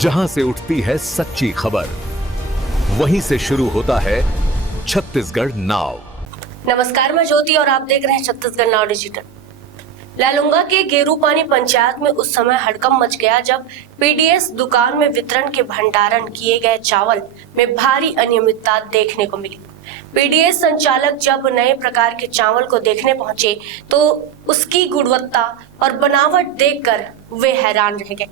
जहां से उठती है सच्ची खबर, वहीं से शुरू होता है छत्तीसगढ़ नाव। नमस्कार, मैं ज्योति और आप देख रहे हैं छत्तीसगढ़ नाव डिजिटल। लैलूंगा के गेरूपानी पंचायत में उस समय हड़कंप मच गया जब पीडीएस दुकान में वितरण के भंडारण किए गए चावल में भारी अनियमितता देखने को मिली। पीडीएस संचालक जब नए प्रकार के चावल को देखने पहुंचे तो उसकी गुणवत्ता और बनावट देखकर वे हैरान रह गए।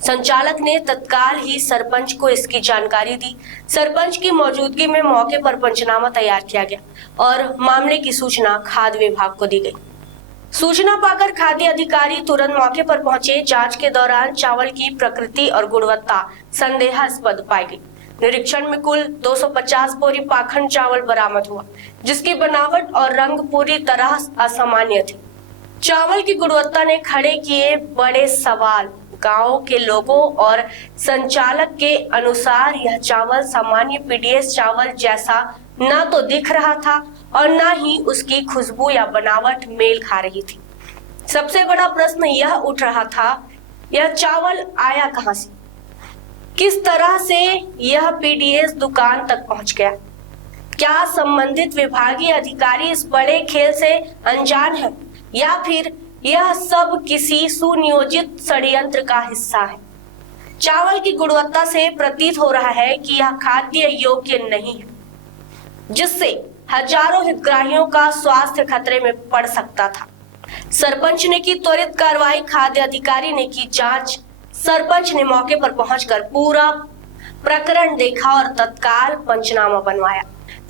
संचालक ने तत्काल ही सरपंच को इसकी जानकारी दी। सरपंच की मौजूदगी में मौके पर पंचनामा तैयार किया गया और मामले की सूचना खाद्य विभाग को दी गई। सूचना पाकर खाद्य अधिकारी तुरंत मौके पर पहुंचे। जांच के दौरान चावल की प्रकृति और गुणवत्ता संदेहास्पद पाई गई। निरीक्षण में कुल 250 बोरी पाखंड चावल बरामद हुआ, जिसकी बनावट और रंग पूरी तरह असामान्य थी। चावल की गुणवत्ता ने खड़े किए बड़े सवाल। गांव के लोगों और संचालक के अनुसार यह चावल सामान्य पीडीएस चावल जैसा ना तो दिख रहा था और ना ही उसकी खुशबू या बनावट मेल खा रही थी। सबसे बड़ा प्रश्न यह उठ रहा था, यह चावल आया कहां से? किस तरह से यह पीडीएस दुकान तक पहुंच गया? क्या संबंधित विभागीय अधिकारी इस बड़े खेल से अनजान है या फिर यह सब किसी सुनियोजित षड्यंत्र का हिस्सा है? चावल की गुणवत्ता से प्रतीत हो रहा है कि यह खाद्य योग्य नहीं है, जिससे हजारों हितग्राहियों का स्वास्थ्य खतरे में पड़ सकता था। सरपंच ने की त्वरित कार्रवाई, खाद्य अधिकारी ने की जांच। सरपंच ने मौके पर पहुंचकर पूरा प्रकरण देखा और तत्काल पंचनामा बनवाया।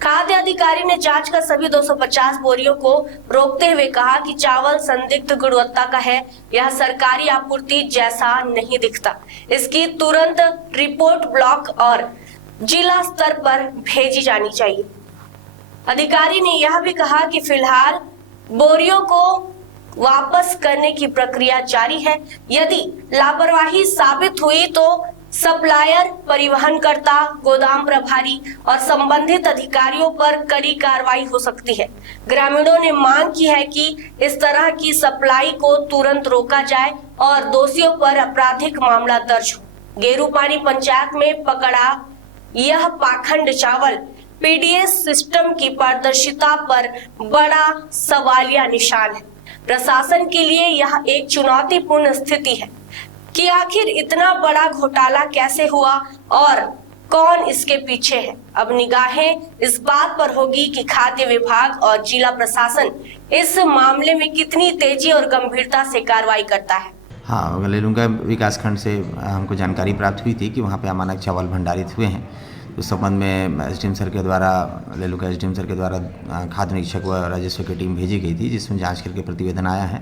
खाद्य अधिकारी ने जांच कर सभी 250 बोरियों को रोकते हुए कहा कि चावल संदिग्ध गुणवत्ता का है, यह सरकारी आपूर्ति जैसा नहीं दिखता। इसकी तुरंत रिपोर्ट ब्लॉक और जिला स्तर पर भेजी जानी चाहिए। अधिकारी ने यह भी कहा कि फिलहाल बोरियों को वापस करने की प्रक्रिया जारी है। यदि लापरवाही साबित हुई तो सप्लायर, परिवहनकर्ता, गोदाम प्रभारी और संबंधित अधिकारियों पर कड़ी कार्रवाई हो सकती है। ग्रामीणों ने मांग की है कि इस तरह की सप्लाई को तुरंत रोका जाए और दोषियों पर आपराधिक मामला दर्ज हो। गेरूपानी पंचायत में पकड़ा यह पाखंड चावल पीडीएस सिस्टम की पारदर्शिता पर बड़ा सवालिया निशान है। प्रशासन के लिए यह एक चुनौतीपूर्ण स्थिति है कि आखिर इतना बड़ा घोटाला कैसे हुआ और कौन इसके पीछे है। अब निगाहें इस बात पर होगी कि खाद्य विभाग और जिला प्रशासन इस मामले में कितनी तेजी और गंभीरता से कार्रवाई करता है। हाँ, लैलूंगा विकासखंड से हमको जानकारी प्राप्त हुई थी कि वहाँ पे अमानक चावल भंडारित हुए हैं। उस संबंध में एसडीएम सर के द्वारा, लैलूंगा एसडीएम सर के द्वारा खाद्य निरीक्षक व राजस्व की टीम भेजी गई थी, जिसमें जांच करके प्रतिवेदन आया है।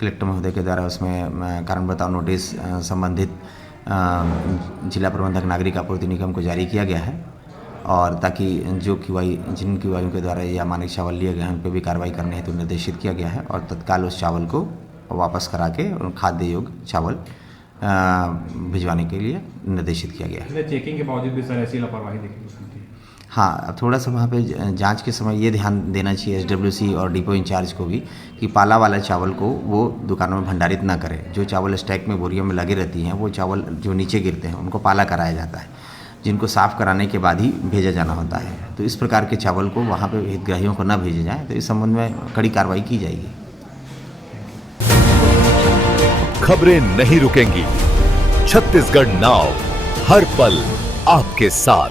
कलेक्टर महोदय के द्वारा उसमें कारण बताओ नोटिस संबंधित जिला प्रबंधक नागरिक आपूर्ति निगम को जारी किया गया है, और ताकि जिन क्यूआईओं के द्वारा ये अमानक चावल लिए गए हैं उन पर भी कार्रवाई करने हेतु निर्देशित किया गया है और तत्काल उस चावल को वापस करा के खाद्य योग्य चावल भिजवाने के लिए निर्देशित किया गया है। चेकिंग के बावजूद भी सर ऐसी लापरवाही देखी सकती है। हाँ, अब थोड़ा सा वहाँ पे जांच के समय ये ध्यान देना चाहिए एसडब्ल्यूसी और डिपो इंचार्ज को भी कि पाला वाला चावल को वो दुकानों में भंडारित ना करें। जो चावल स्टैक में बोरियों में लगे रहती हैं वो चावल जो नीचे गिरते हैं उनको पाला कराया जाता है, जिनको साफ़ कराने के बाद ही भेजा जाना होता है। तो इस प्रकार के चावल को वहाँ पर हितग्राहियों को ना भेजा जाए, तो इस संबंध में कड़ी कार्रवाई की जाएगी। खबरें नहीं रुकेंगी। छत्तीसगढ़ नाव हर पल आपके साथ।